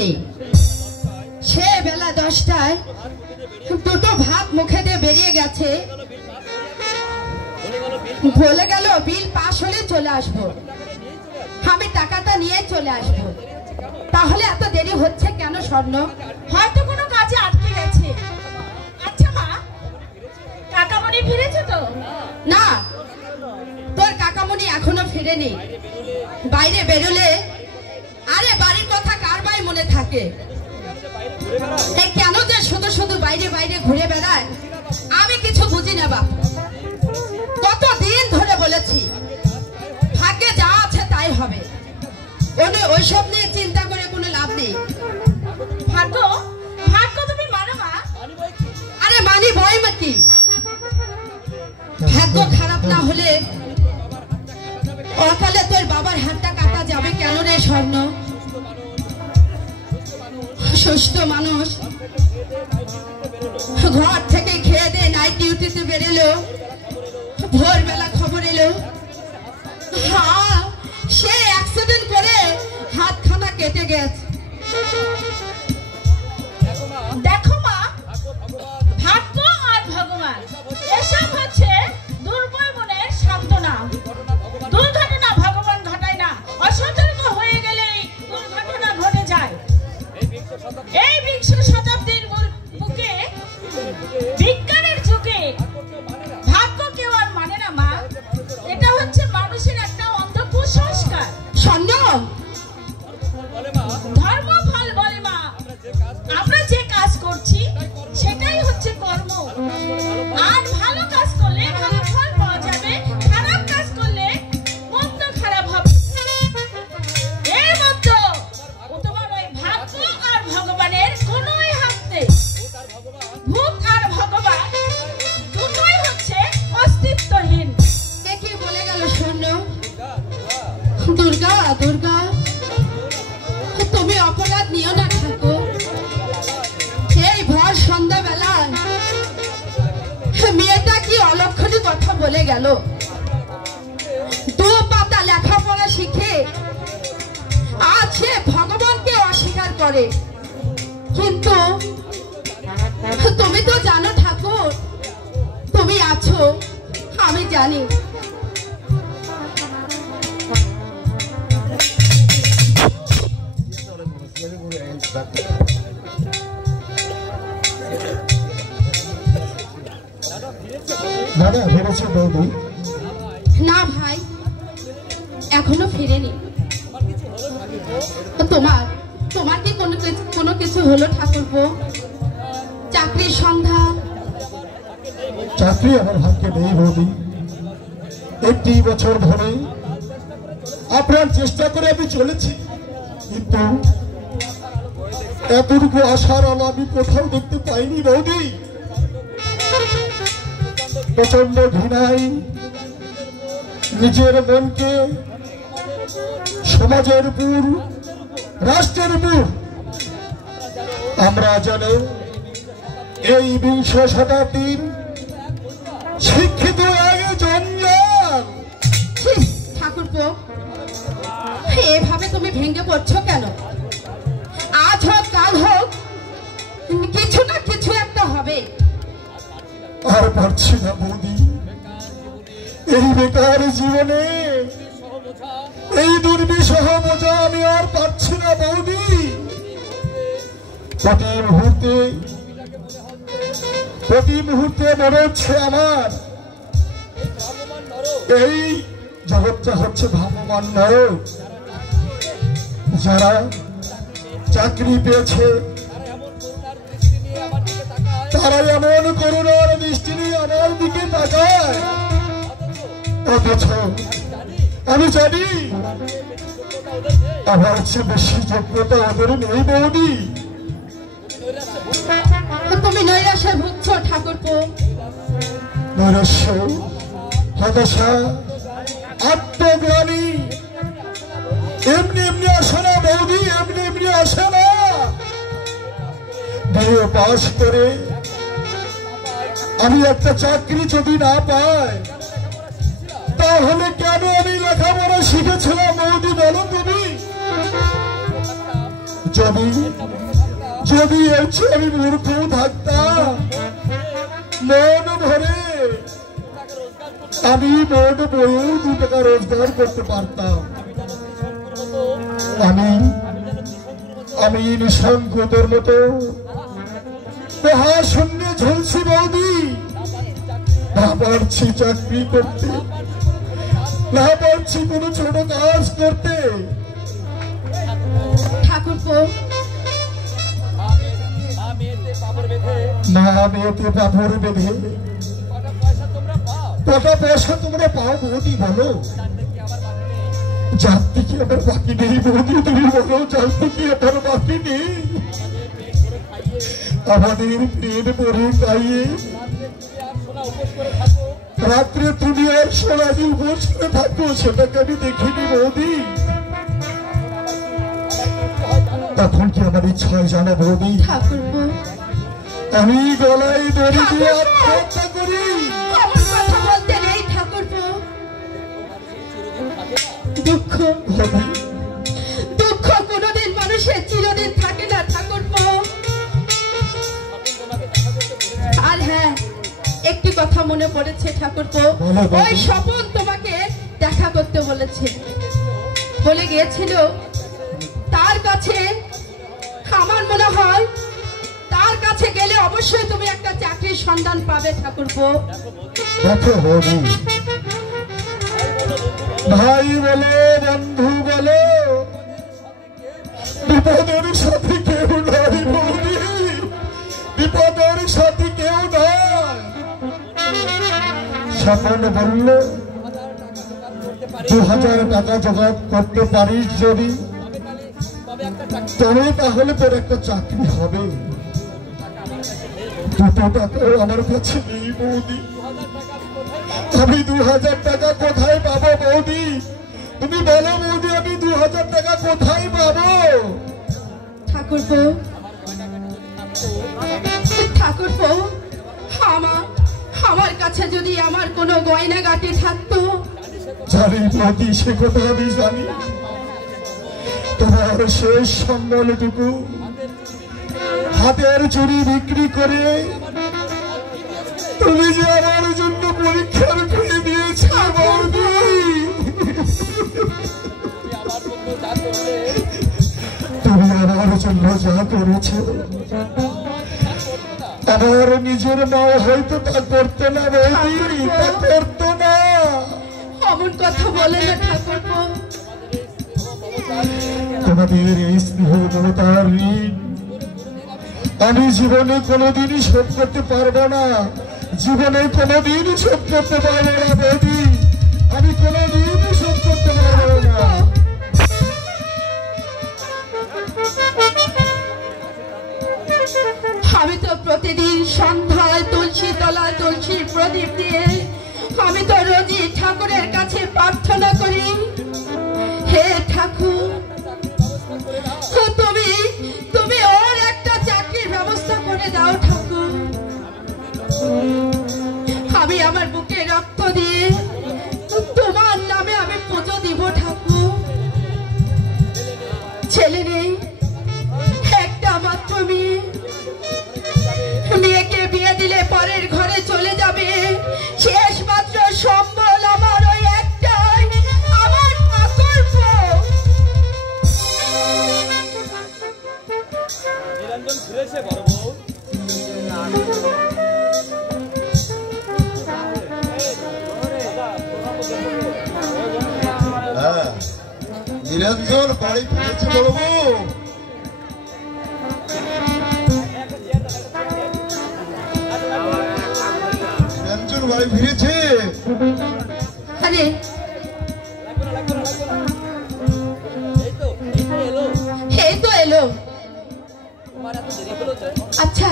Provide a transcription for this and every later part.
নেই। সে বেলা 10টায় দুটো ভাত মুখে দিয়ে বেরিয়ে গেছে, বলে গেল বিল পাস হলে চলে আসবো, আমি টাকাটা নিয়ে চলে আসবো। তাহলে এত দেরি হচ্ছে কেন স্বর্ণ? হয়তো কোনো কাজে আটকে গেছে। আচ্ছা মা, কাকামণি ফিরেছে তো? না, তোর কাকামণি এখনো ফিরেনি। বাইরে বেরোলে আরে বাড়ির কথা কার ভাই মনে থাকে? কেন যে শুধু শুধু বাইরে বাইরে ঘুরে বেড়ায় আমি কিছু বুঝি না বাপ। কতদিন ধরে বলেছি ভাগ্যে যা আছে তাই হবে, ওইসব নিয়ে চিন্তা করে কোনো লাভ নেই। ভাগ্য ভাগ্য তুমি মানো মা? আরে মানি বই কি, ভাগ্য খারাপ না হলে অকালে তোর বাবার হাতটা কাটা যাবে কেন রে স্বর্ণ? সুস্থ মানুষ ঘর থেকে খেয়ে দিয়ে নাইট ডিউটিতে বেরোলো, ভোরবেলা খবর এলো হ্যাঁ সে অ্যাক্সিডেন্ট করে হাতখানা কেটে গেছে। দেখো মা, ভাগ্য আর ভগবান এসব হচ্ছে দুর্বল মনের সান্ত্বনা। দুর্ঘটনা ভগবান ঘটায় না, অসতর্ক হয়ে গেলেই দুর্ঘটনা ঘটে যায়। এই 20 শতাব্দীর বুকে বিজ্ঞানের যুগে ভাগ্য কেউ আর মানে না মা। এটা হচ্ছে মানুষের একটা অন্ধ কুসংস্কার। স্বর্ণ ধর্ম ফল বলে মা। আমরা যে কাজ করছি সেটাই হচ্ছে কর্ম। আর ভালো কাজ করলে ভালো ফল পাওয়া যাবে, খারাপ কাজ করলে মন্দ খারাপ হবে। এর মধ্যে তোমার ওই ভাগ্য আর ভগবানের কোনোই হাত নেই। ভূত আর ভগবান দুটোই হচ্ছে অস্তিত্বহীন। কে কি বলে গেল স্বর্ণ? দুর্গা দুর্গা তুমি অপরাধ নিও না ঠাকুর। এই ভর সন্ধ্যা বেলায় মেয়েটা কি অলক্ষণী কথা বলে গেল। 2 পাতা লেখাপড়া শিখে আজ সে ভগবানকে অস্বীকার করে। কিন্তু তুমি তো জানো ঠাকুর, তুমি আছো আমি জানি। দাদা ফিরেছে বৌদি? না ভাই, এখনো ফিরেনি। তোমার তোমার কি কোনো কিছু হলো ঠাকুরপো? চাকরির সন্ধান? চাকরি আমার ভাগ্যে নেই বৌদি। 1 বছর ধরে আপনার চেষ্টা করে আমি চলেছি, কিন্তু এতটুকু আশার আলো আমি কোথাও দেখতে পাইনি বৌদি। প্রচন্ড ঘৃণায় নিজের মনকে সমাজের উপর, রাষ্ট্রের উপর আমরা যেন এই 20 শতাব্দীর শিক্ষিত একজন ঠাকুরপো, এভাবে তুমি ভেঙে পড়ছো কেন? আজ হোক কাল হোক কিছু না কিছু একটা হবে। আর পারছি না বৌদি, এই বেকার জীবনে এই দুর্বিষহ বোঝা আমি আর পারছি না বৌদি। প্রতি মুহূর্তে মনে হচ্ছে আমার এই জগৎটা হচ্ছে ভগবান নরক। যারা চাকরি পেয়েছে তারা এমন করুণার দৃষ্টি নিয়ে আমার দিকে তাকায়, অথচ আমি জানি আমার চেয়ে বেশি যোগ্যতা ওদের নেই বৌদি। তুমি নৈরাশ্যে ভুগছো ঠাকুরপো। নৈরাশ্য, হতাশা, আত্মগ্লানি এমনি এমনি আসে না বৌদি, এমনি এমনি আসে না। বিএ পাস করে আমি একটা চাকরি যদি না পাই তাহলে কেন আমি লেখাপড়া শিখেছিলাম বৌদি বলো তুমি? যদি যদি এর চেয়ে আমি মূর্খ থাকতাম, মন ভরে আমি মন বয়েও 2 টাকা রোজগার করতে পারতাম। আমি নিঃসঙ্গতের মতো মহাশূন্যে ঝুলছি বৌদি। না পারছি চাকরি করতে, না পারছি কোনো ছোট কাজ করতে। ঠাকুরপো, মা মেয়েতে পাপড় বেঁধে কটা পয়সা তোমরা পাও বৌদি বলো? জানতে কি আমার বাকি নেই বৌদি? তুমি বলো জানতে কি আমার বাকি নেই? আমাদের পেট ভরে খাইয়ে রাত্রে তুমি আর সোনালি উপোস করে থাকো, সেটাকে আমি দেখিনি বৌদি। তখন কি আমার ইচ্ছা হয় জানা বৌদি? ঠাকুরপো, আমি গলায় দড়ি দিয়ে আত্মহত্যা করি। আমার কথা বলতে নেই ঠাকুরপো। দুঃখ দুঃখ কোনোদিন মানুষের চিরদিন থাকে না ঠাকুরপো। আর হ্যাঁ, একটি কথা মনে পড়েছে ঠাকুরপো। ওই স্বপন তোমাকে দেখা করতে বলেছে, বলে গিয়েছিল তার কাছে। আমার মনে হয় তার কাছে গেলে অবশ্যই তুমি একটা চাকরির সন্ধান পাবে ঠাকুরপো। দেখো বৌদি, ভাই বলো বন্ধু বলো, বিপদের সাথে কেউ নয় বৌদি, বিপদের সাথে কেউ নয়। স্বপন বলল 2000 টাকা জোগাড় করতে পারিস যদি, তবে তাহলে তোর একটা চাকরি হবে। 2 টাকাও আমার কাছে নেই বৌদি। আমি 2000 টাকা কোথায় পাবো বৌদি? তুমি বলো বৌদি, আমি 2000 টাকা কোথায় পাবো? ঠাকুরপো, ঠাকুরপো, আমার কাছে যদি আমার কোনো গয়না গাটি থাকতো। জানি বৌদি, সে কথা আমি জানি। তোমার শেষ সম্বলটুকু হাতের চুরি বিক্রি করে তুমি যে আমার জন্য পরীক্ষার ফি দিয়েছ বৌদি, তুমি আমার জন্য যা করেছ, আমার নিজের মা হয়তো তা করতো না বৌদি, তা করতো না। অমন কথা বলে না ঠাকুরপো। তোমাদের এই স্নেহ মমতার ঋণ আমি জীবনে কোনোদিনই শোধ করতে পারবো না, জীবনে কোনোদিনই শোধ করতে পারবো না বৌদি, আমি কোনোদিনই শোধ করতে পারবো না। আমি তো প্রতিদিন সন্ধ্যায় তুলসী তলায় তুলসীর প্রদীপ দিয়ে আমি তো রোজই ঠাকুরের কাছে প্রার্থনা করি, হে ঠাকুর, তুমি ওর একটা চাকরির ব্যবস্থা করে দাও ঠাকুর। আমি আমার বুকে রক্ত দিয়ে তোমার নামে আমি পুজো দিব ঠাকুর। ছেলে নেই, একটা মাত্র মেয়ে, মেয়েকে বিয়ে দিলে পরের ঘরে চলে যাবে, শেষ মাত্র সম্বল আমার ওই একটাই, আমার ঠাকুরপো। নিরঞ্জন ঘুরেছে বড় বউ। নিরঞ্জন বাড়ি ফিরেছে বড় বউ। নিরঞ্জন বাড়ি ফিরেছে। আরে এই তো এলো। আচ্ছা,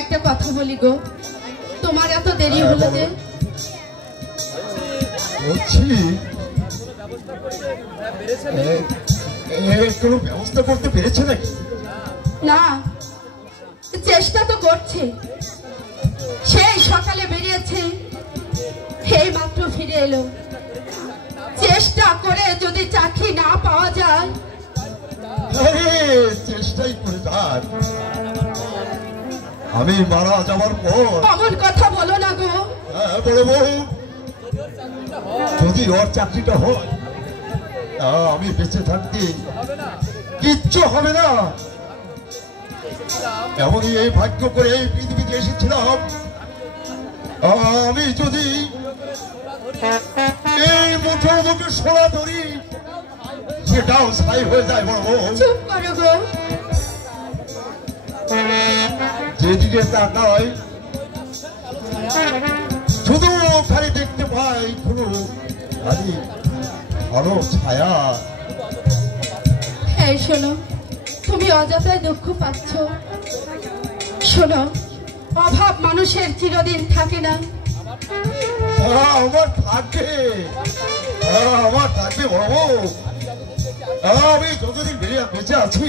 একটা কথা বলি গো, তোমার এত দেরি হলো যে? বলছি কোনো ব্যবস্থা করতে পেরেছে নাকি? না, চেষ্টা তো করছে। সেই সকালে বেরিয়েছে, এই মাত্র ফিরে এলো। চেষ্টা করে যদি চাকরি না পাওয়া যায় চেষ্টাই করে যান। আমি মারা যাওয়ার পর অমন কথা বলো না গো। বড় বউ, যদি ওর চাকরিটা হয়, আমি বেঁচে থাকতে কিচ্ছু হবে না। এমনই এই ভাগ্য করে এই পৃথিবীতে এসেছিলাম। আমি যদি এই মুঠো মুখে সোনা ধরি, সেটাও ছাই হয়ে যায়। বড় বউ, চুপ করো গো। যেদিকে তাকাই শুধু খালি দেখতে পাই কোনো খালি আরো ছায়া। হ্যাঁ শোনো, তুমি অযথাই দুঃখ পাচ্ছ। শোনো, অভাব মানুষের চিরদিন থাকে না। আমার থাকবে, আমার থাকবে বড় বউ। আমি যতদিন বেঁচে আছি,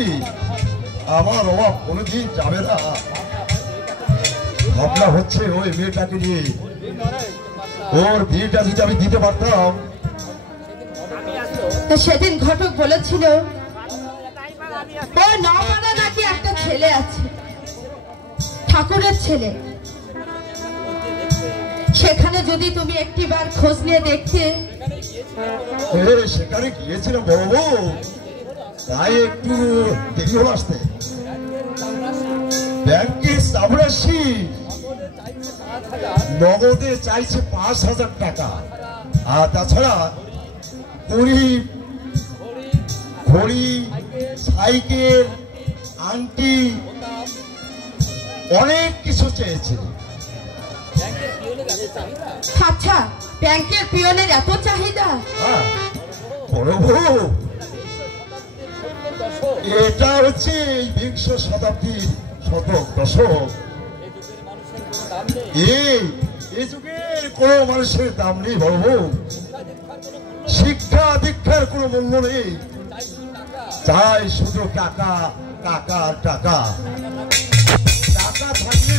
আমার অভাব কোনোদিন যাবে না। ভাবনা হচ্ছে ওই মেয়েটাকে নিয়ে, ওর বিয়েটা যদি আমি দিতে পারতাম। সেদিন ঘটক বলেছিল ওর নপাড়া নাকি একটা ছেলে আছে, ঠাকুরের ছেলে। সেখানে যদি তুমি একটিবার খোঁজ নিয়ে দেখতে। সেখানে গিয়েছিলাম বড় বউ, তাই একটু দেরি হলো আসতে। ব্যাংকে চাবরাশি নগদে চাইছে ৫,০০০ টাকা, আর তাছাড়া ঘড়ি, সাইকেল, আংটি, অনেক কিছু চেয়েছে। আচ্ছা, ব্যাংকের পিয়নের এত চাহিদা? হ্যাঁ বড় বউ, এটা হচ্ছে এই বিংশ শতাব্দীর দশক। এই যুগের কোন মানুষের দাম নেই বড় বউ। শিক্ষা দীক্ষার কোন মূল্য নেই, চাই শুধু টাকা, টাকা, টাকা। টাকা থাকলে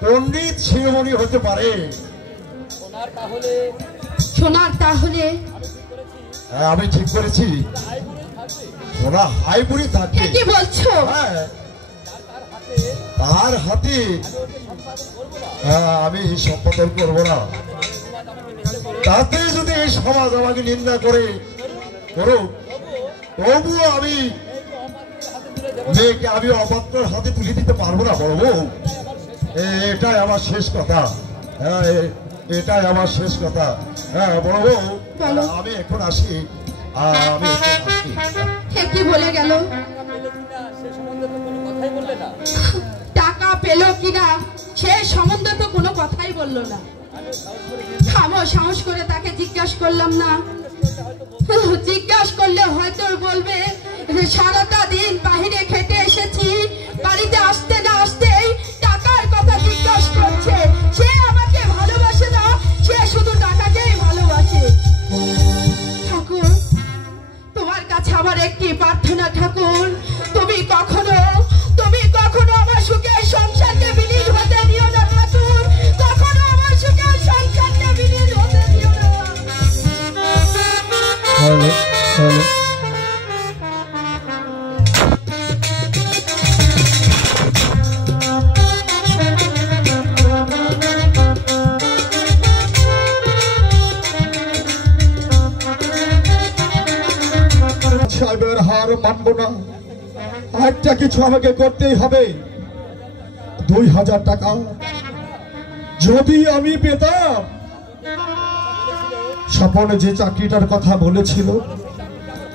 পণ্ডিত শিরোমণি হতে পারে। সোনার তাহলে হ্যাঁ, আমি ঠিক করেছি, সোনা হাইবুড়ি থাকে। কি বলছো? হ্যাঁ, তার হাতে আমি সম্পাদন করব না। তাতে যদি এই সমাজ আমাকে নিন্দা করে করুক, তবুও আমি মেয়েকে আমি অপাত্রের হাতে তুলে দিতে পারবো না বড় বউ। এটাই আমার শেষ কথা। হ্যাঁ, এটাই আমার শেষ কথা। হ্যাঁ বড় বউ, আমি এখন আসি। কি বলে গেল? টাকা পেল কিনা সে সম্বন্ধে তো কোনো কথাই বললো না। আমিও সাহস করে তাকে জিজ্ঞাসা করলাম না। জিজ্ঞাসা করলে হয়তো বলবে সারাটা দিন বাহিরে খেটে এসেছি, বাড়িতে আসতে না আসতেই টাকার কথা জিজ্ঞাসা করছে। সে আমাকে ভালোবাসে না, সে শুধু টাকাকেই ভালোবাসে। ঠাকুর, তোমার কাছে আমার একটি প্রার্থনা ঠাকুর, তুমি কখনো আমার সুখের সংসারকে বিলীন হতে দিও না ঠাকুর, কখনো আমার সুখের সংসারকে বিলীন হতে দিও না। সাহেবের হার মানব না, একটা কিছু আমাকে করতেই হবে। ২,০০০ টাকা যদি আমি পেতাম, স্বপনে যে চাকরিটার কথা বলেছিল,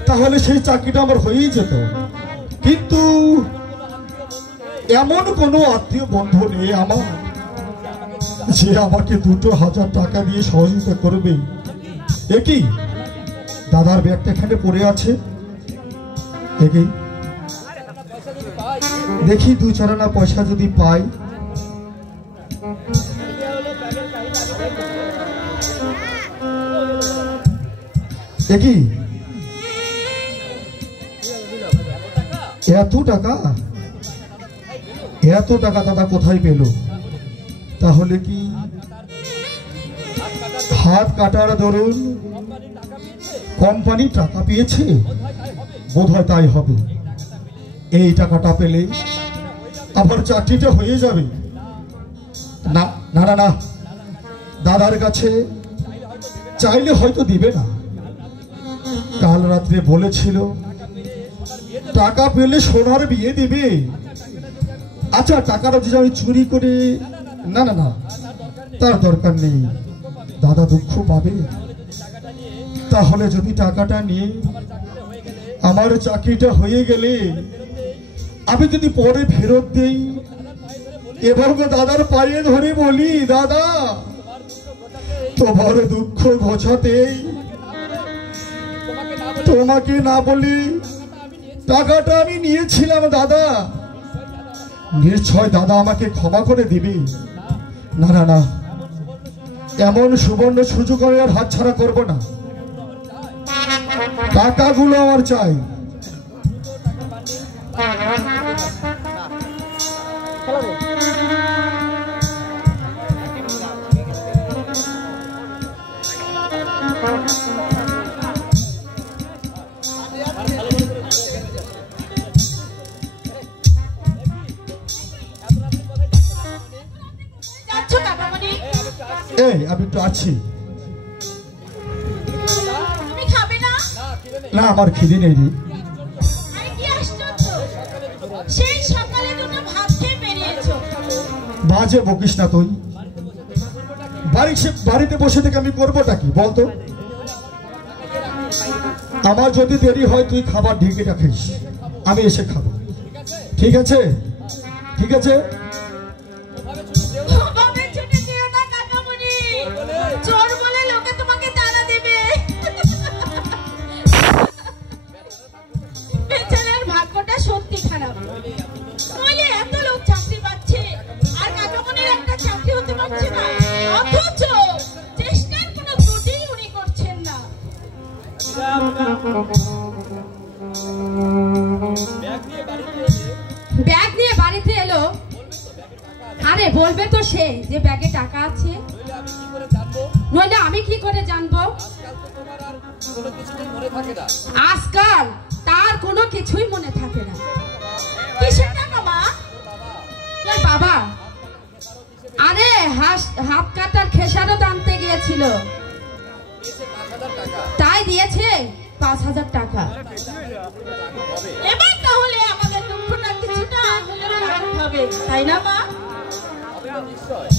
তাহলে সেই চাকরিটা আমার হয়েই যেত। কিন্তু এমন কোনো আত্মীয় বন্ধু নেই আমার যে আমাকে ২,০০০ টাকা দিয়ে সহযোগিতা করবে। একই দাদার ব্যাগটা এখানে পড়ে আছে, একই দেখি ২-৪ আনা পয়সা যদি পাই। একই এত টাকা দাদা কোথায় পেল? তাহলে কি হাত কাটার দরুন কোম্পানি টাকা পেয়েছে, বোধহয় তাই হবে। এই টাকাটা পেলে আমার চাকরিটা হয়ে যাবে। না না না না, দাদার কাছে চাইলে হয়তো দিবে না। কাল রাত্রে বলেছিল টাকা পেলে সোনার বিয়ে দিবে। আচ্ছা, টাকাটা যদি আমি চুরি করে, না না না, তার দরকার নেই, দাদা দুঃখ পাবে। তাহলে যদি টাকাটা নিয়ে আমার চাকরিটা হয়ে গেলে আমি যদি পরে ফেরত দেই, এবার দাদার পায়ে ধরে বলি, দাদা তোমার দুঃখ ঘোচাতেই তোমাকে না বলি টাকাটা আমি নিয়েছিলাম দাদা, নিশ্চয় দাদা আমাকে ক্ষমা করে দিবি। না না না, এমন সুবর্ণ সুযোগ আমি আর হাতছাড়া করবো না। টাকাগুলো আমার চাই। এই আমি একটু আছি। না, আমার খিদে নেই রে। বাজে বকিস না তুই। বাড়িতে বসে থেকে আমি করবোটা কি বলতো? আমার যদি দেরি হয় তুই খাবার ঢেকে রাখিস, আমি এসে খাবো। ঠিক আছে? ঠিক আছে। ব্যাগ নিয়ে বাড়িতে এলো। আরে বলবে তো সে যে ব্যাগে টাকা আছে, নইলে আমি কি করে জানবো? আজকাল তার কোনো কিছুই মনে থাকে না। কিসের টাকা মা? তোর বাবা আরে হাত কাটার খেসারত আনতে গিয়েছিল, তাই দিয়েছে ৫,০০০ টাকা। এবার তাহলে আমাদের দুঃখটা কিছুটা হবে, তাই না মা?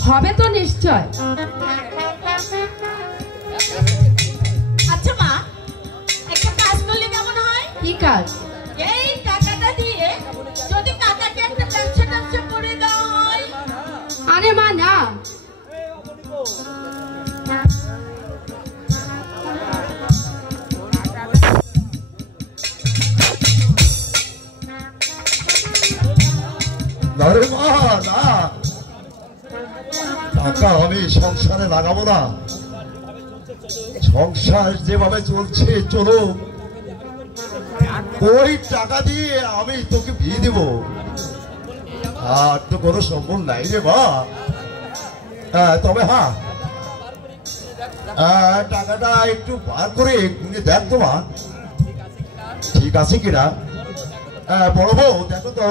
হবে তো নিশ্চয়। আচ্ছা মা, একটা কাজ করলে কেমন হয়? কি কাজ? এই টাকাটা দিয়ে যদি কাকাকে একটা ব্যবসা করে দেওয়া হয়। আরে মা না, আরে মা না, টাকা আমি সংসারে লাগাবো না। সংসার যেভাবে চলছে চলুক, ওই টাকা দিয়ে আমি তোকে বিয়ে দেবো। আর তো কোনো সম্ভব নাই রে মা। তবে হ্যাঁ, টাকাটা একটু বার করে গুনে দেখ তো মা, ঠিক আছে কিনা। বড় বউ দেখো তো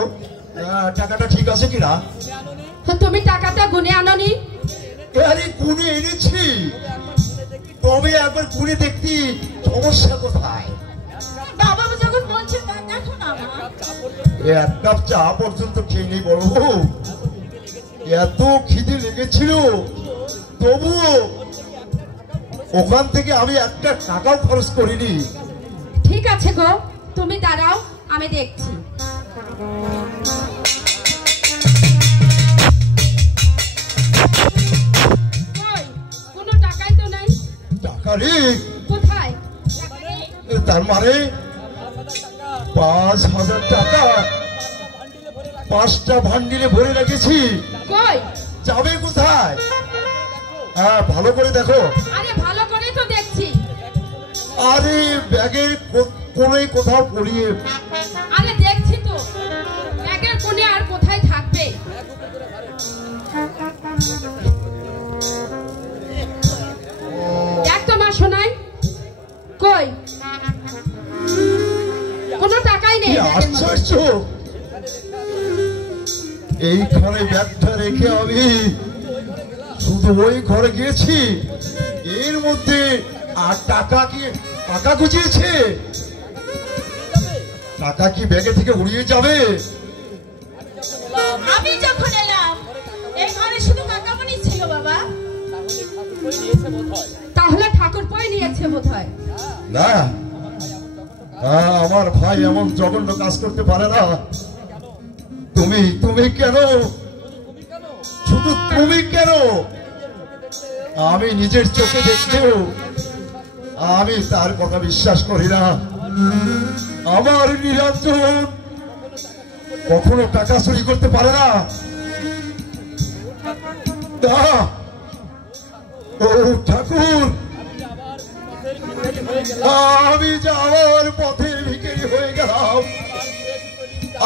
টাকাটা ঠিক আছে কিনা। তুমি টাকাটা গুনে আনোনি? আরে গুনে এনেছি, তবে একবার গুনে দেখতি সমস্যা কোথায়। বাবা যখন বলছে দেখো না মা, এক কাপ চা পর্যন্ত খেয়ে নেই বড় বউ। এত খিদে লেগেছিল, তবুও ওখান থেকে আমি একটা টাকাও খরচ করিনি। ঠিক আছে গো, তুমি দাঁড়াও, আমি দেখছি। কোনো টাকাই তো নাই। টাকা রে কোথায়? তার মানে ৫,০০০ টাকা ৫টা ভান্ডিলে ভরে রেখেছি। কই যাবে কোথায়? হ্যাঁ ভালো করে দেখো। আরে ভালো করে তো দেখছি। আরে ব্যাগের কোণে কোথাও পড়িয়ে। আরে দেখছি তো, ব্যাগের কোণে আর কোথায় থাকবে? দেখ তো মা, শোনাই কই? এই ব্যাগের মধ্যে। আশ্চর্য, এইখানে ব্যাগটা রেখে আমি শুধু ওই ঘরে গিয়েছি, এর মধ্যে আর টাকা গুছিয়েছে। টাকা কি ব্যাগে থেকে উড়িয়ে যাবে? আমি যখন এলাম এই ঘরে শুধু কাকামণি ছিল বাবা। তাহলে ঠাকুর পয় নিয়েছে বোধহয়। না, আমার ভাই এমন জঘন্য কাজ করতে পারে না। তুমি কেন, শুধু তুমি কেন? আমি নিজের চোখে দেখলেও আমি তার কথা বিশ্বাস করি না। আমার নিরঞ্জন কখনো টাকা চুরি করতে পারে না। ও ঠাকুর, আমি যে আমার পথের ভিখারি হয়ে গেলাম।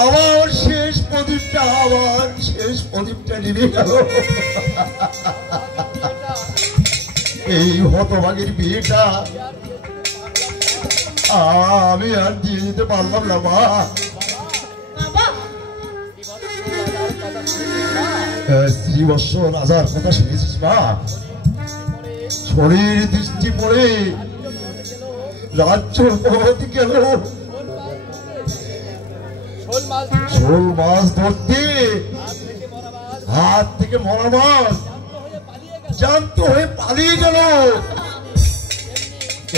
আমার শেষ প্রদীপটা নিভে গেল। এই হতভাগীর বিয়েটা আমি আর দিয়ে দিতে পারলাম না মা। শ্রীবৎস রাজার কথা শুনেছিস মা? শরীর দৃষ্টি পড়ে রাজ্য পথ গেল শোল মাছ ধরতে, হাত থেকে মরা মাছ জ্যান্ত হয়ে পালিয়ে গেল।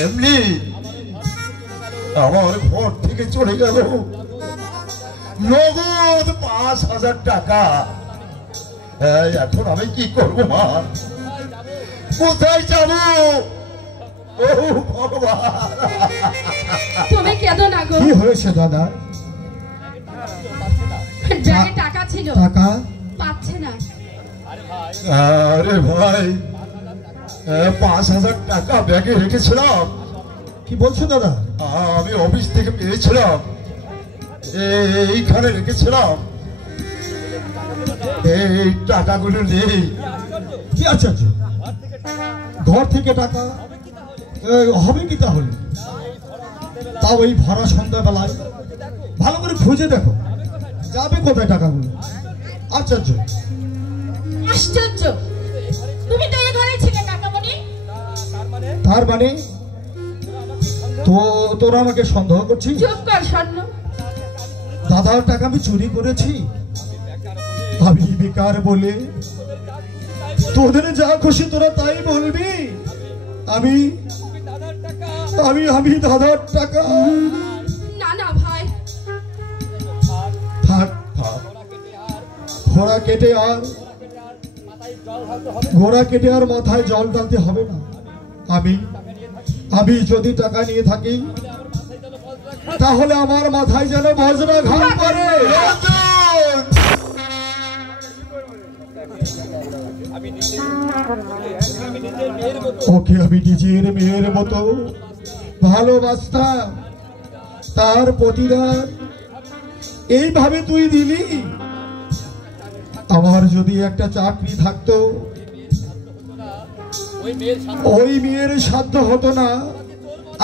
এমনি আমার ঘর থেকে চলে গেল নগদ ৫,০০০ টাকা। এখন আমি কি করবো মা? কোথায় যাবো? ও ভগবান, তুমি কেঁদো না গো। কি হয়েছে দাদা? ব্যাগে টাকা ছিল, টাকা পাচ্ছে না। আরে ভাই, ৫,০০০ টাকা ব্যাগে রেখেছিলাম। কি বলছো দাদা? আমি অফিস থেকে পেয়েছিলাম, এইখানে রেখেছিলাম। এই টাকাগুলো নেই। কি আশ্চর্য, ঘর থেকে টাকা হবে কি তাহলে? তাও এই ভরা সন্ধ্যাবেলায় ভালো করে খুঁজে দেখো, যাবে কোথায় টাকাগুলো? আশ্চর্য আশ্চর্য, তুমি তো এই ঘরে ছিলে কাকামণি। তার মানে তো তোরা আমাকে সন্দেহ করছিস? চুপ কর স্বর্ণ। দাদার টাকা আমি চুরি করেছি? আমি বেকার বলে তোদের যা খুশি তোরা তাই বলবি। আমি আমি আমি দাদার টাকা। না না ভাই, থাক থাক, ঘোড়া কেটে আর মাথায় জল ঢালতে হবে না। আমি যদি টাকা নিয়ে থাকি তাহলে আমার মাথায় যেন বজ্রাঘাত পড়ে। ওকে আমি নিজের মেয়ের মতো ভালোবাসতাম, তার প্রতিদান এইভাবে তুই দিলি। আমার যদি একটা চাকরি থাকতো, ওই মেয়ের সাধ্য হতো না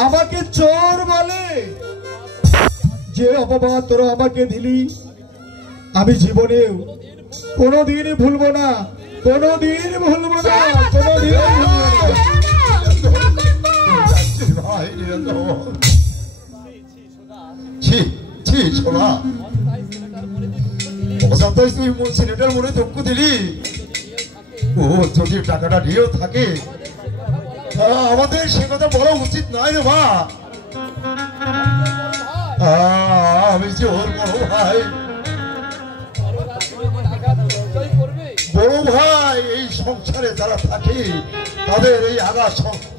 আমাকে চোর বলে। যে অপবাদ তোরা আমাকে দিলি আমি জীবনেও কোনোদিন ভুলবো না, কোনোদিন ভুলবো না, কোনোদিন ভুলবো না। ছেলেটার মনে দুঃখ দিলি। ও যদি টাকাটা নিয়েও থাকে আমাদের সে কথা বলা উচিত নয় রে মা। আমি যে ওর বড় ভাই, এই সংসারে যারা থাকে তাদের এই আঘাত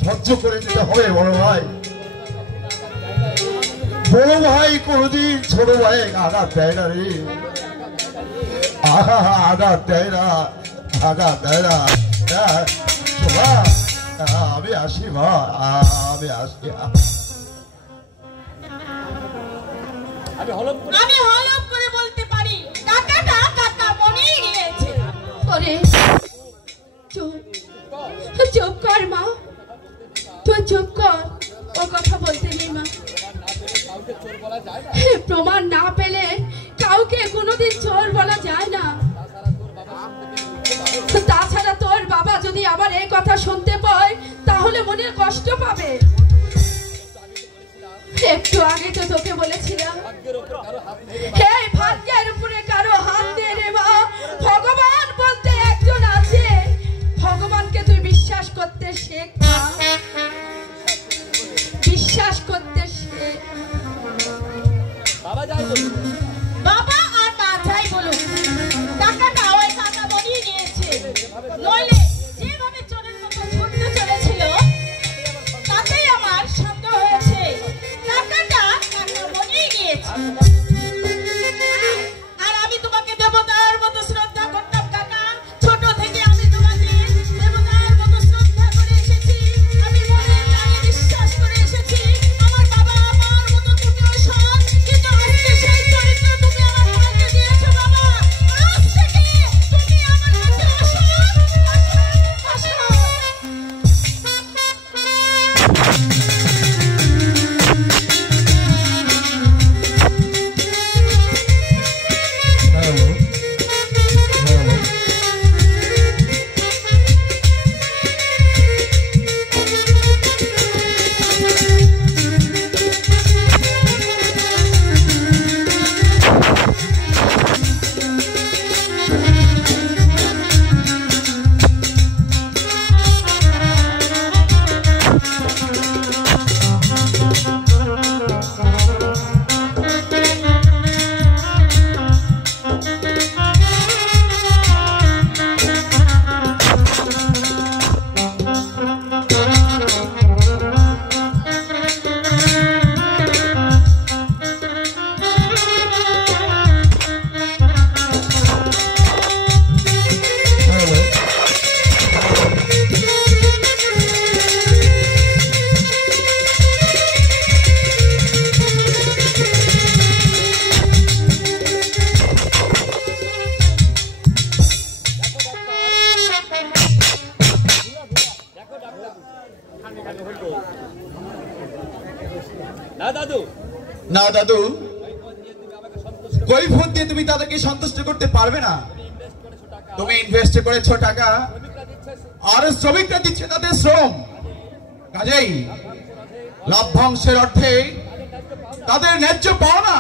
সহ্য করে দিতে হবে। বড় ভাই কোনদিন ছোট ভাই আঘাত দেয় না রে, আঘাত দেয় না। আমি আসি মা, আমি আসি। আমি হলপ করে বলতে পারি টাকাটা কাকামণি নিয়েছে। ওরে চুপ কর মা, তুই চুপ কর, ও কথা বলতে নেই মা। বলা যায় না। প্রমাণ না পেলে কাউকে কোনোদিন চোর বলা যায় না। তাছাড়া তোর বাবা যদি আবার এই কথা শুনতে পায় তাহলে মনের কষ্ট পাবে। একটু আগে তো তোকে বলেছিলাম এই ভাগ্যের উপরে কারো হাত দিয়ে রে মা, ভগবান বলতে একজন আছে, ভগবানকে তুই বিশ্বাস করতে শেখ মা, বিশ্বাস করতে শেখ। বাবা যাই বলুন, বাবা আর মা যাই বলুন, টাকাটা ওই কাকা বনিয়ে নিয়েছে। নইলে যেভাবে চোরের মতো ছুটতে চলেছিল তাতেই আমার সন্দেহ হয়েছে টাকাটা কাকা বনিয়ে নিয়েছে। আর আমি তোমাকে দেবতার মতো শ্রদ্ধা করতাম কাকা, ছোট থেকে আমি তোমাকে দেবতার মতো শ্রদ্ধা করে এসেছি, আমি মনে প্রাণে বিশ্বাস করে এসেছি। আমার বাবা আমার মতো তুমিও সৎ, কিন্তু আজকে সেই চরিত্র তুমি আমার মাকে দিয়েছো বাবা। আজ থেকে তুমি আমার কাছে অসৎ, অসৎ, অসৎ। Hello, hello. না দাদু, না দাদু, কৈফিয়ত দিয়ে তুমি তাদেরকে সন্তুষ্ট করতে পারবে না। তুমি ইনভেস্ট করেছো টাকা, আর শ্রমিকরা দিচ্ছে তাদের শ্রম, কাজেই লাভ্যাংশের অর্থে তাদের ন্যায্য পাওনা,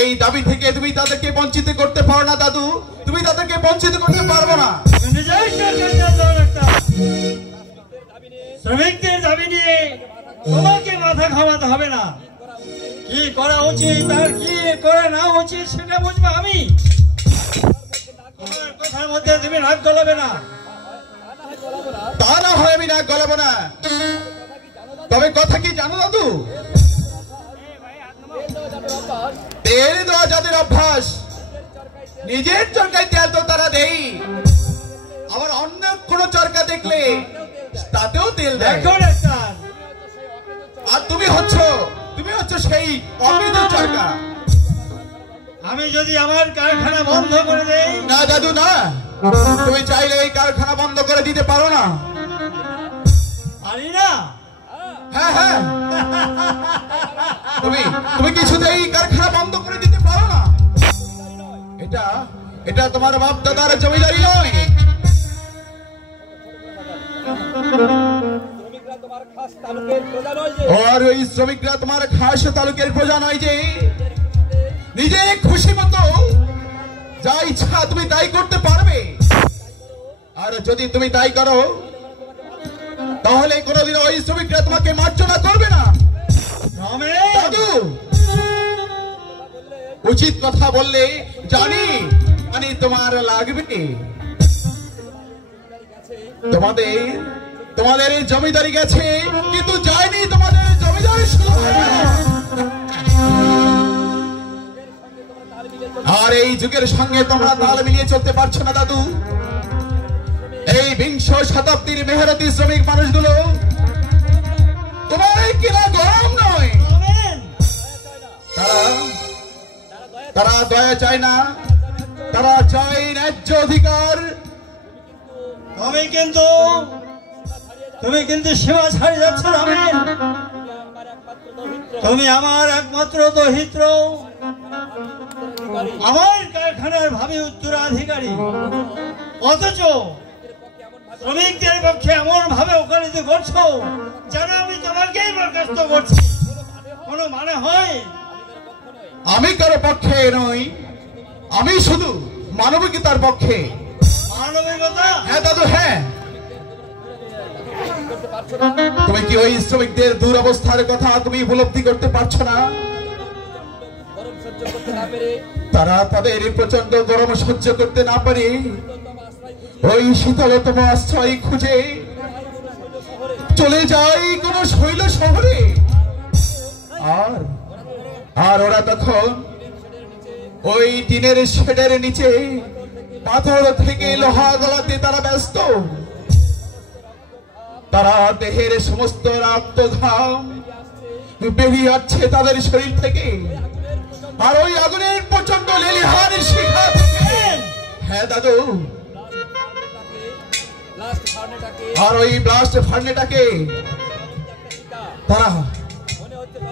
এই দাবি থেকে তুমি তাদেরকে বঞ্চিত করতে পারো না দাদু, তুমি তাদেরকে বঞ্চিত করতে পারবো না। শ্রমিকদের দাবি নিয়ে তোমাকে মাথা ঘামাতে হবে না। কি করা উচিত আর কি করা না উচিত সেটা বুঝবো আমি। আমার কথার মধ্যে তুমি রাগ গলাবে না। তা না হয় আমি নাক গলাবো না, তবে কথা কি জানো দাদু, তেল দেওয়া যাদের অভ্যাস, নিজের চরকায় তেল তো তারা দেই, আবার অন্য কোন চরকা দেখলে তাতেও তেল দেয়। দেখো ডাক্তার, আর তুমি হচ্ছ সেই অবৈধ চরকা। আমি যদি আমার কারখানা বন্ধ করে দেই? না দাদু না, তুমি চাইলে এই কারখানা বন্ধ করে দিতে পারো না। পারি না? হ্যাঁ হ্যাঁ, তুমি কিছুতেই এই কারখানা বন্ধ করে দিতে পারো না। এটা তোমার বাপ দাদার জমিদারি নয়। শ্রমিকরা তোমার খাস তালুকের প্রজা নয় যে, আর ওই শ্রমিকরা তোমার খাস তালুকের প্রজা নয় যে নিজের খুশি মতো যা ইচ্ছা তুমি তাই করতে পারবে। আর যদি তুমি তাই করো তাহলে কোনোদিন ওই শ্রমিকরা তোমাকে মার্জনা করবে না। দাদু, উচিত কথা বললে জানি তোমার লাগবে। তোমাদের জমিদারি গেছে, কিন্তু যায়নি তোমাদের জমিদারি শুরু হয়নি। আর এই যুগের সঙ্গে তোমরা তাল মিলিয়ে চলতে পারছো না দাদু। এই বিংশ শতাব্দীর মেহনতি শ্রমিক মানুষগুলো তোমার কিনা গরম নয়, তারা দয়া চায় না, তারা চায় ন্যায্য অধিকার। তুমি কিন্তু সীমা ছাড়িয়ে যাচ্ছ। তুমি আমার একমাত্র দহিত্র, আমার কারখানার ভাবি উত্তরাধিকারী, অথচ শ্রমিকদের পক্ষে এমন ভাবে ওকালতি করছো যেন আমি তোমাকেই বরখাস্ত করছি। কোনো মানে হয়? আমি কারো পক্ষে নই, আমি শুধু মানবিকতার পক্ষে। মানবিকতা? হ্যাঁ দাদু, হ্যাঁ। তুমি কি ওই শ্রমিকদের দুরবস্থার কথা তুমি উপলব্ধি করতে পারছো না? তারা তাদের প্রচন্ড গরম সহ্য করতে না পারে ওই শীতলতম আশ্রয় খুঁজে চলে যায় কোন শৈল শহরে। আর ওরা তখন ওই টিনের শেডের নিচে পাথর থেকে লোহা গলাতে তারা ব্যস্ত। তারা দেহের সমস্ত রক্ত ঘাম বেরিয়ে আসছে তাদের শরীর থেকে, আর ওই আগুনের প্রচন্ড লেলিহান শিখা থেকে, হ্যাঁ দাদু, আর ওই ব্লাস্ট ফার্নেটাকে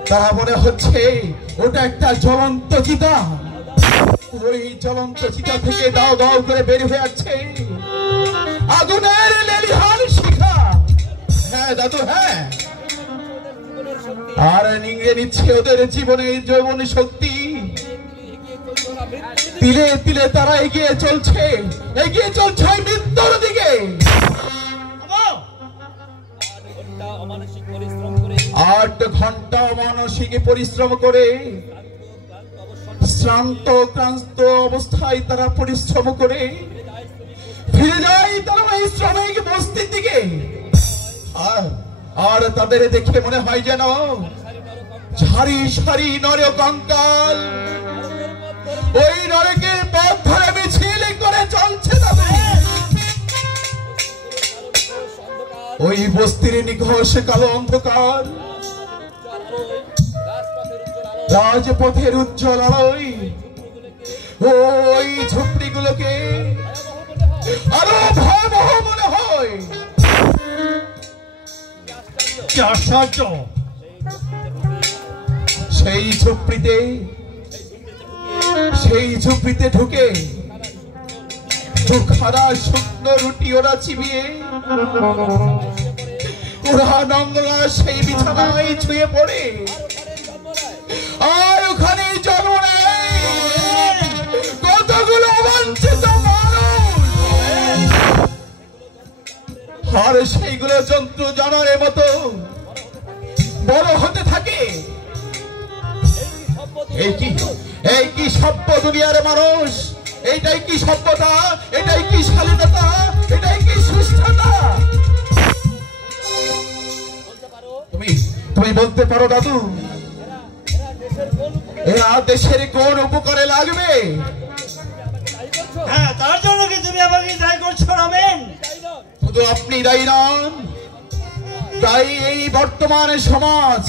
তারা মনে হচ্ছে ওটা একটা জ্বলন্ত চিতা। ওই জ্বলন্ত চিতা থেকে দাও দাও করে বের হয়ে যাচ্ছে আগুনের লেলিহান শিখা। হ্যাঁ দাদু, হ্যাঁ। আর নিংড়ে নিচ্ছে ওদের জীবনের যৌবন শক্তি। তিলে তিলে তারা এগিয়ে চলছে ওই মৃত্যুর দিকে। 8 ঘন্টা অমানসিক পরিশ্রম করে শ্রান্ত ক্লান্ত অবস্থায় তারা পরিশ্রম করে ফিরে যায় তারা ওই শ্রমিক বস্তির দিকে। আর তাদের দেখে মনে হয় যেন সারি সারি নরকঙ্কাল ওই নরকের পথ ধরে মিছিল করে চলছে তাদের। ওই বস্তির নিঘোষ কালো অন্ধকার, রাজপথের উজ্জ্বল আলোয় ওই ঝুপড়িগুলোকে আরো ভয়াবহ মনে হয়। আশ্চর্য! সেই ঝুপড়িতে ঢুকে দুখানা শুকনো রুটি ওরা চিবিয়ে ওরা নোংরা সেই বিছানায় ছুঁয়ে পড়ে, আর ওখানে জন্ম নেয় কতগুলো অবাঞ্ছিত মানুষ। আর সেইগুলো জন্তু জানোয়ারের মতো বড় হতে থাকে। এই কি সভ্য দুনিয়ার মানুষ? এইটাই কি সভ্যতা? এটাই কি শালীনতা? এটাই কি সুস্থতা? তুমি বলতে পারো দাদু, এরা দেশের কোন উপকারে লাগবে? হ্যাঁ, তার জন্য কি তুমি আমাকে দায়ী করছো রমেন? শুধু আপনি দায়ী নন, তাই এই বর্তমান সমাজ